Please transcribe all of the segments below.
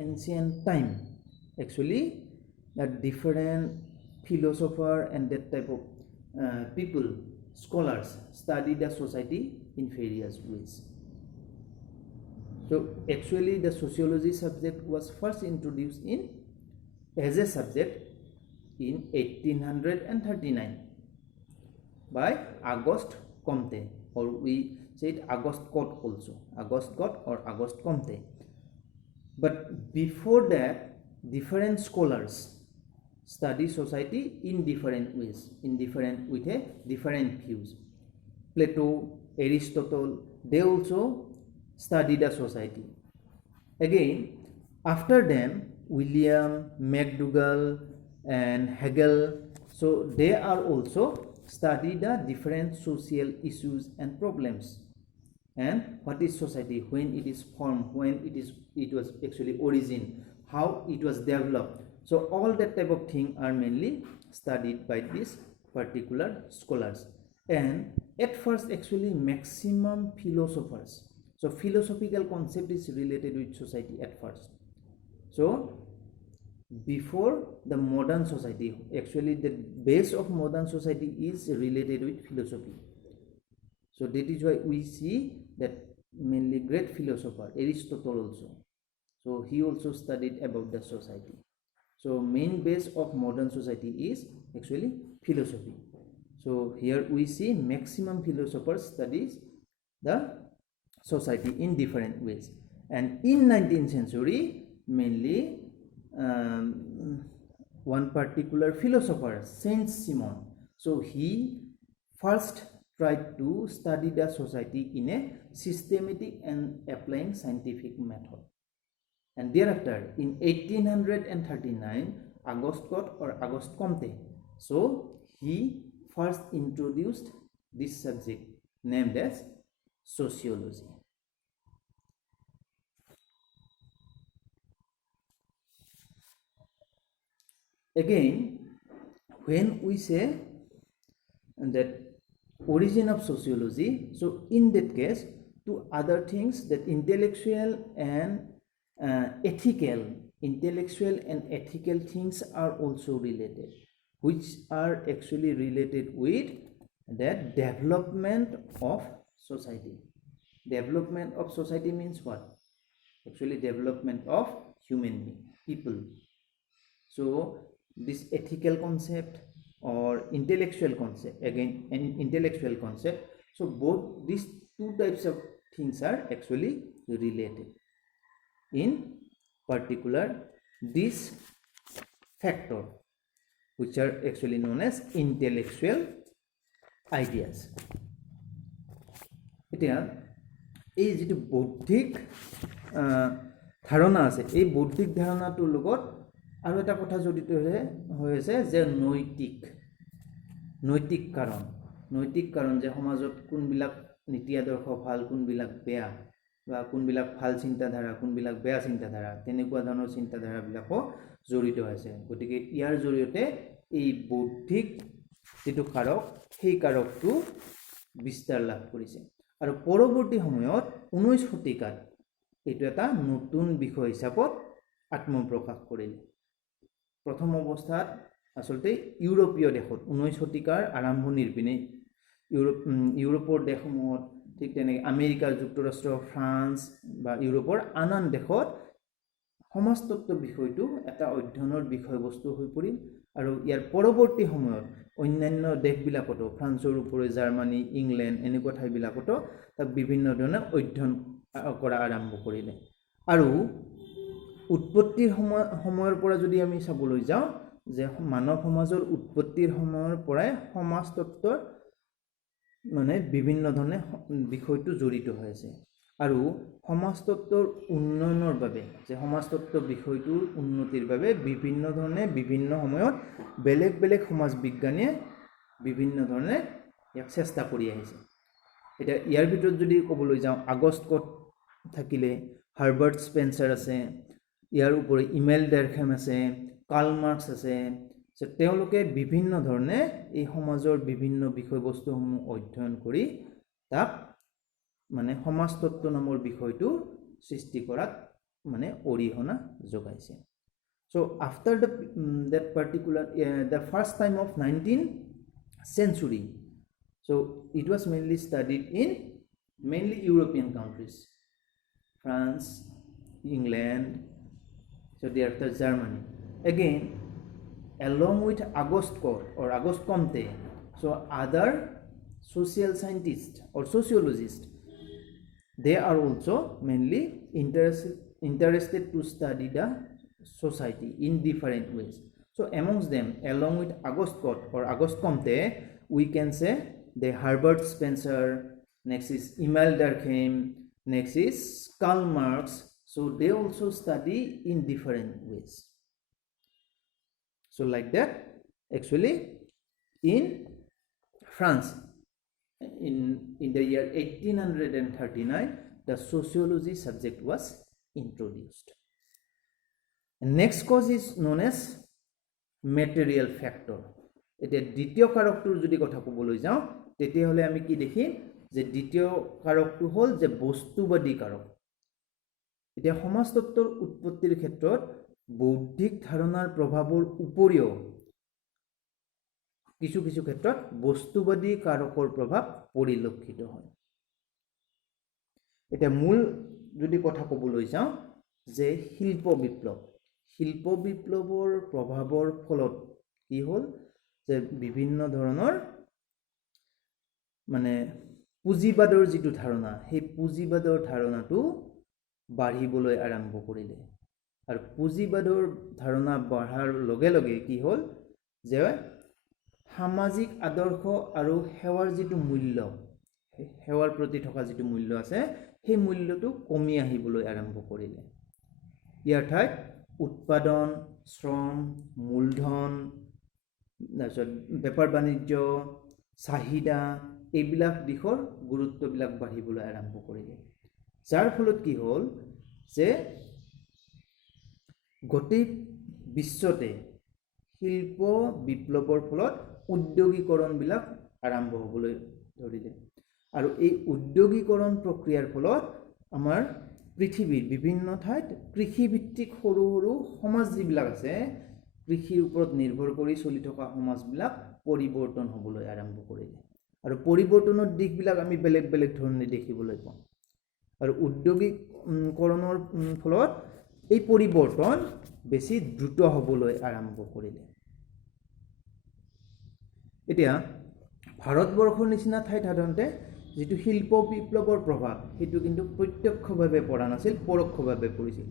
ancient time, actually, that different philosopher and that type of people, scholars, study the society in various ways. So actually the sociology subject was first introduced in as a subject in 1839 by Auguste Comte, or we say it Auguste Comte also, Auguste Comte or Auguste Comte. But before that, different scholars study society in different ways, with a different views. Plato, Aristotle, they also study the society. Again, after them, William, McDougall, and Hegel, so they are also study the different social issues and problems, and what is society, when it is formed, when it was actually origin, how it was developed. So all that type of thing are mainly studied by these particular scholars. And at first, actually, maximum philosophers, so philosophical concept is related with society at first. So before the modern society, actually the base of modern society is related with philosophy. So that is why we see that mainly great philosopher Aristotle also, so he also studied about the society. So main base of modern society is actually philosophy. So here we see maximum philosophers studies the society in different ways. And in 19th century, mainly one particular philosopher, Saint-Simon, so he first tried to study the society in a systematic and applying scientific method. And thereafter, in 1839, Auguste Comte or Auguste Comte, so he first introduced this subject named as sociology. Again, when we say that origin of sociology, so in that case, two other things, that intellectual and ethical things are also related, which are actually related with the development of society. Development of society means what? Actually, development of human being, people. So this ethical concept or intellectual concept, again an intellectual concept, so both these two types of things are actually related. In particular, this factor, which are actually known as intellectual ideas. এতিয়া এই যেটো বৌদ্ধিক ধাৰণা আছে, এই বৌদ্ধিক ধাৰণাটোৰ লগত আৰু এটা কথা জড়িত হৈ আছে যে নৈতিক কাৰণ যে সমাজত কোনবিলাক নীতি আদৰ্শ ভাল, কোনবিলাক বেয়া, বা কোনবিলাক ভাল চিন্তাধাৰা, কোনবিলাক বেয়া চিন্তাধাৰা, তেনেকুৱা ধৰণৰ চিন্তাধাৰাবিলাকো জড়িত আছে। গতিকে ইয়াৰ জৰিয়তে এই বৌদ্ধিক যেটো কাৰক, সেই কাৰকটো বিস্তাৰ লাভ কৰিছে। আৰু পৰৱৰ্তী সময়ত 19 শতিকাত এইটো এটা নতুন বিষয় হিচাপত আত্মপ্ৰকাশ কৰিলে। প্ৰথম অৱস্থাত আসলতে ইউৰোপীয় দেশত 19 শতিকাৰ আৰম্ভণিৰ পিনে ইউৰোপৰ দেশসমূহত, ঠিক তেনেকৈ আমেৰিকা যুক্তৰাষ্ট্ৰ, ফ্ৰান্স বা ইউৰোপৰ আন দেশত সমাজতত্ত্ব বিষয়টো এটা অধ্যয়নৰ বিষয়বস্তু হৈ পৰিল। আৰু ইয়াৰ পৰৱৰ্তী সময়ত অন্যান্য দেশবিলাকতো, ফ্ৰান্সৰ উপৰি জাৰ্মানী, ইংলেণ্ড, এনেকুৱা ঠাইবিলাকতো তাক বিভিন্ন ধৰণে অধ্যয়ন কৰা আৰম্ভ কৰিলে। আৰু উৎপত্তিৰ সময়ৰ পৰা যদি আমি চাবলৈ যাওঁ, যে মানৱ সমাজৰ উৎপত্তিৰ সময়ৰ পৰাই সমাজতত্ত্বৰ মানে বিভিন্ন ধৰণে বিষয়টো জড়িত হৈ আছে। আৰু সমাজতত্ত্বৰ উন্নয়নৰ বাবে, যে সমাজতত্ত্ব বিষয়টোৰ উন্নতিৰ বাবে বিভিন্ন ধৰণে বিভিন্ন সময়ত বেলেগ বেলেগ সমাজ বিজ্ঞানীয়ে বিভিন্ন ধৰণে ইয়াক চেষ্টা কৰি আহিছে। এতিয়া ইয়াৰ ভিতৰত যদি ক'বলৈ যাওঁ, আগষ্ট কট থাকিলে, হাৰ্বাৰ্ট স্পেন্সাৰ আছে, ইয়াৰ উপৰি ইমেল ডেৰখাম আছে, কাৰ্ল মাৰ্কছ আছে। তেওঁলোকে বিভিন্ন ধৰণে এই সমাজৰ বিভিন্ন বিষয়বস্তুসমূহ অধ্যয়ন কৰি তাক মানে সমাজতত্ত্ব নামৰ বিষয়টো সৃষ্টি কৰাত মানে অৰিহণা যোগাইছে so after that particular the first time of 19th century so it was mainly studied in mainly European countries France England so thereafter Germany again along with Auguste Comte or Auguste Comte so other social scientists or sociologists they are also mainly interested to study the society in different ways so amongst them along with Auguste Comte or Auguste Comte we can say the Herbert Spencer next is Emile Durkheim next is Karl Marx so they also study in different ways so like that actually in France in the year 1839 the sociology subject was introduced and next cause is known as material factor এতিয়া দ্বিতীয় কাৰকটোৰ যদি কথা ক'বলৈ যাওঁ তেতিয়াহ'লে আমি কি দেখিম যে দ্বিতীয় কাৰকটো হ'ল যে বস্তুবাদী কাৰক এতিয়া সমাজতত্ত্বৰ উৎপত্তিৰ ক্ষেত্ৰত বৌদ্ধিক ধাৰণাৰ প্ৰভাৱৰ উপৰিও কিছু কিছু ক্ষেত্ৰত বস্তুবাদী কাৰকৰ প্ৰভাৱ পৰিলক্ষিত হয় এতিয়া মূল যদি কথা ক'বলৈ যাওঁ যে শিল্প বিপ্লৱৰ প্ৰভাৱৰ ফলত কি হ'ল যে বিভিন্ন ধৰণৰ মানে পুঁজিবাদৰ যিটো ধাৰণা সেই পুঁজিবাদৰ ধাৰণাটো বাঢ়িবলৈ আৰম্ভ কৰিলে আৰু পুঁজিবাদৰ ধাৰণা বঢ়াৰ লগে লগে কি হ'ল যে সামাজিক আদৰ্শ আৰু সেৱাৰ যিটো মূল্য সেৱাৰ প্ৰতি থকা যিটো মূল্য আছে সেই মূল্যটো কমি আহিবলৈ আৰম্ভ কৰিলে ইয়াৰ ঠাইত উৎপাদন শ্ৰম মূলধন তাৰপিছত বেপাৰ বাণিজ্য চাহিদা এইবিলাক দিশৰ গুৰুত্ববিলাক বাঢ়িবলৈ আৰম্ভ কৰিলে যাৰ ফলত কি হ'ল যে গোটেই বিশ্বতে শিল্প বিপ্লৱৰ ফলত উদ্যোগীকৰণবিলাক আৰম্ভ হ'বলৈ ধৰিলে আৰু এই উদ্যোগীকৰণ প্ৰক্ৰিয়াৰ ফলত আমাৰ পৃথিৱীৰ বিভিন্ন ঠাইত কৃষিভিত্তিক সৰু সৰু সমাজ যিবিলাক আছে কৃষিৰ ওপৰত নিৰ্ভৰ কৰি চলি থকা সমাজবিলাক পৰিৱৰ্তন হ'বলৈ আৰম্ভ কৰিলে আৰু পৰিৱৰ্তনৰ দিশবিলাক আমি বেলেগ বেলেগ ধৰণে দেখিবলৈ পাওঁ আৰু উদ্যোগীকৰণৰ ফলত এই পৰিৱৰ্তন বেছি দ্ৰুত হ'বলৈ আৰম্ভ কৰিলে এতিয়া ভাৰতবৰ্ষৰ নিচিনা ঠাইত সাধাৰণতে যিটো শিল্প বিপ্লৱৰ প্ৰভাৱ সেইটো কিন্তু প্ৰত্যক্ষভাৱে পৰা নাছিল পৰোক্ষভাৱে পৰিছিল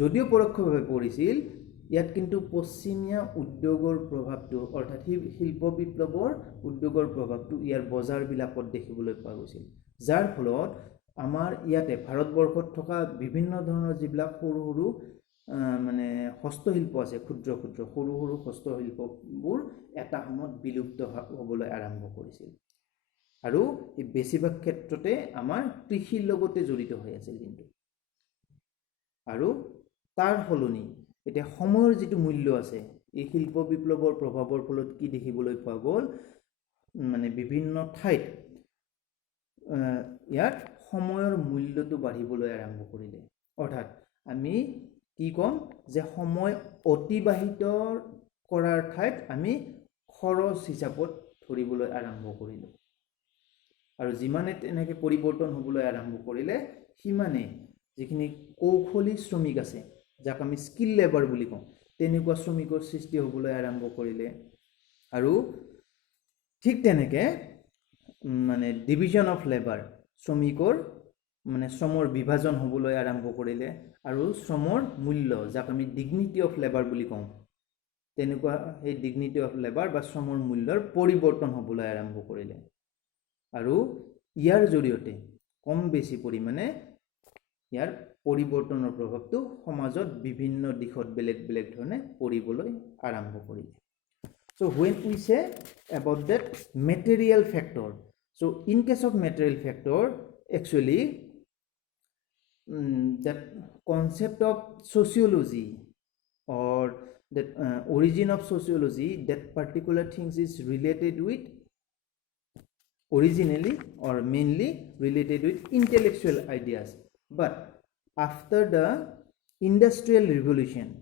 যদিও পৰোক্ষভাৱে পৰিছিল ইয়াত কিন্তু পশ্চিমীয়া উদ্যোগৰ প্ৰভাৱটো অৰ্থাৎ শিল্প বিপ্লৱৰ উদ্যোগৰ প্ৰভাৱটো ইয়াৰ বজাৰবিলাকত দেখিবলৈ পোৱা গৈছিল যাৰ ফলত আমাৰ ইয়াতে ভাৰতবৰ্ষত থকা বিভিন্ন ধৰণৰ যিবিলাক সৰু সৰু মানে হস্তশিল্প আছে ক্ষুদ্ৰ ক্ষুদ্ৰ সৰু সৰু হস্তশিল্পবোৰ এটা সময়ত বিলুপ্ত হ'বলৈ আৰম্ভ কৰিছিল আৰু এই বেছিভাগ ক্ষেত্ৰতে আমাৰ কৃষিৰ লগতে জড়িত হৈ আছিল কিন্তু আৰু তাৰ সলনি এতিয়া সময়ৰ যিটো মূল্য আছে এই শিল্প বিপ্লৱৰ প্ৰভাৱৰ ফলত কি দেখিবলৈ পোৱা গ'ল মানে বিভিন্ন ঠাইত ইয়াত সময়ৰ মূল্যটো বাঢ়িবলৈ আৰম্ভ কৰিলে অৰ্থাৎ আমি কি ক'ম যে সময় অতিবাহিত কৰাৰ ঠাইত আমি খৰচ হিচাপত ধৰিবলৈ আৰম্ভ কৰিলোঁ আৰু যিমানে তেনেকৈ পৰিৱৰ্তন হ'বলৈ আৰম্ভ কৰিলে সিমানে যিখিনি কৌশলী শ্ৰমিক আছে যাক আমি স্কিল লেবাৰ বুলি কওঁ তেনেকুৱা শ্ৰমিকৰ সৃষ্টি হ'বলৈ আৰম্ভ কৰিলে আৰু ঠিক তেনেকৈ মানে ডিভিজন অফ লেবাৰ শ্ৰমিকৰ মানে শ্ৰমৰ বিভাজন হ'বলৈ আৰম্ভ কৰিলে আৰু শ্ৰমৰ মূল্য যাক আমি ডিগনিটি অফ লেবাৰ বুলি কওঁ তেনেকুৱা সেই ডিগনিটি অফ লেবাৰ বা শ্ৰমৰ মূল্যৰ পৰিৱৰ্তন হ'বলৈ আৰম্ভ কৰিলে আৰু ইয়াৰ জৰিয়তে কম বেছি পৰিমাণে ইয়াৰ পৰিৱৰ্তনৰ প্ৰভাৱটো সমাজত বিভিন্ন দিশত বেলেগ বেলেগ ধৰণে পৰিবলৈ আৰম্ভ কৰিলে so when we say about that material factor so in case of material factor actually that concept of sociology or that origin of sociology that particular things is related with originally or mainly related with intellectual ideas but after the industrial revolution.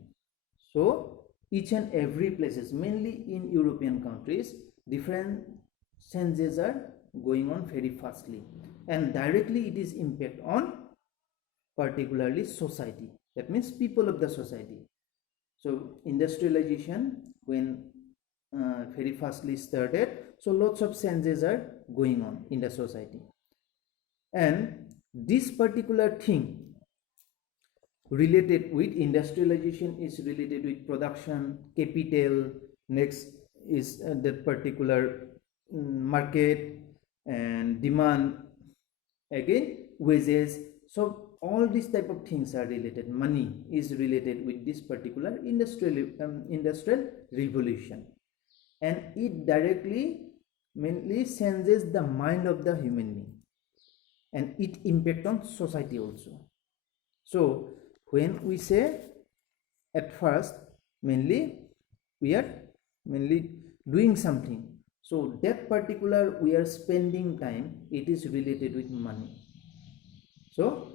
So each and every places, mainly in European countries, different changes are going on very fastly, and directly it is impact on particularly society, that means people of the society. So industrialization when very fastly started, so lots of changes are going on in the society, and this particular thing related with industrialization is related with production capital. Next is that particular market and demand, again wages. So all these type of things are related. Money is related with this particular industrial revolution, and it directly mainly changes the mind of the human being, and it impact on society also. So when we say at first, mainly we are mainly doing something, so that particular we are spending time, it is related with money. So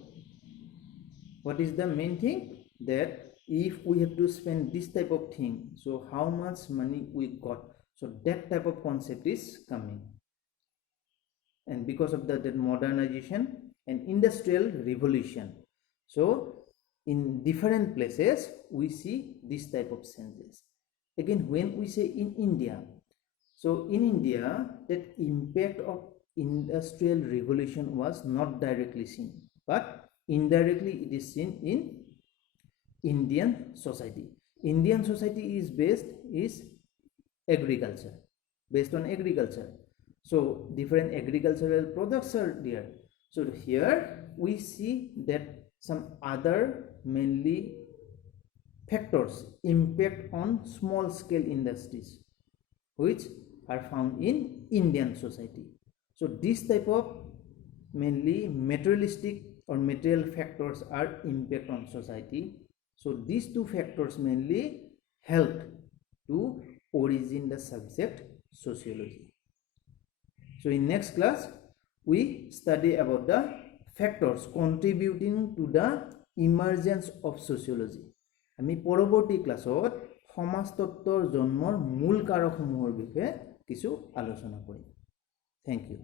what is the main thing? That if we have to spend this type of thing, so how much money we got, so that type of concept is coming. And because of that modernization and industrial revolution, so in different places we see this type of changes. Again, when we say in India, so in India that impact of industrial revolution was not directly seen, but indirectly it is seen in Indian society. Indian society is agriculture, based on agriculture. So different agricultural products are there. So here we see that some other mainly factors impact on small scale industries which are found in Indian society. So this type of mainly materialistic or material factors are impact on society. So these two factors mainly help to origin the subject sociology. So in next class we study about the factors contributing to the emergence of sociology. আমি পৰৱৰ্তী ক্লাছত সমাজতত্ত্বৰ জন্মৰ মূল কাৰকসমূহৰ বিষয়ে কিছু আলোচনা কৰিম। Thank you.